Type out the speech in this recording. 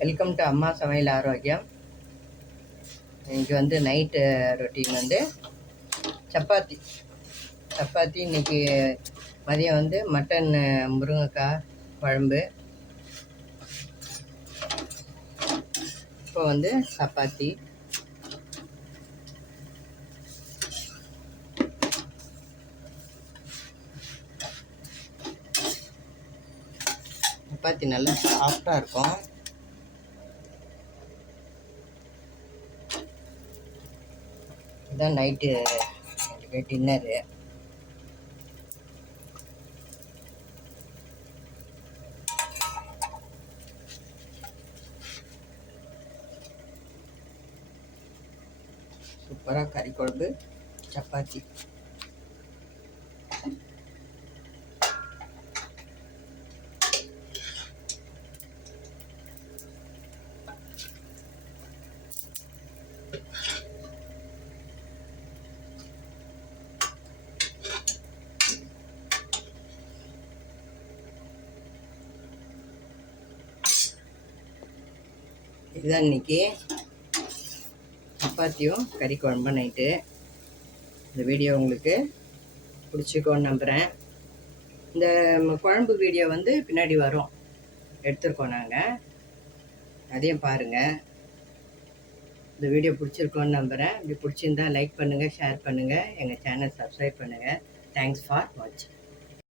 Welcome to அம்மா சமையல் ஆரோக்கியம் இன்றைக்கி வந்து நைட்டு ரொட்டீன் uh, வந்து சப்பாத்தி. சப்பாத்தி இன்னைக்கு மதியம் வந்து மட்டன் uh, முருங்கைக்காய் குழம்பு. இப்போ வந்து சப்பாத்தி. சப்பாத்தி நல்லா சாஃப்டாக இருக்கும். இதுதான் நைட்டு எனக்கு டின்னரு. சூப்பராக கறி குழம்பு சப்பாத்தி. இதுதான் இன்றைக்கி சப்பாத்தியும் கறி குழம்பு நைட்டு. இந்த வீடியோ உங்களுக்கு பிடிச்சிக்கோன்னு நம்புகிறேன் இந்த குழம்பு வீடியோ வந்து பின்னாடி வரும். எடுத்துருக்கோம் நாங்கள் அதையும் பாருங்கள் இந்த வீடியோ பிடிச்சிருக்கோன்னு நம்புகிறேன் இப்படி பிடிச்சிருந்தா லைக் பண்ணுங்கள் ஷேர் பண்ணுங்கள் எங்கள் சேனல் சப்ஸ்கிரைப் பண்ணுங்கள் தேங்க்ஸ் ஃபார் வாட்சிங்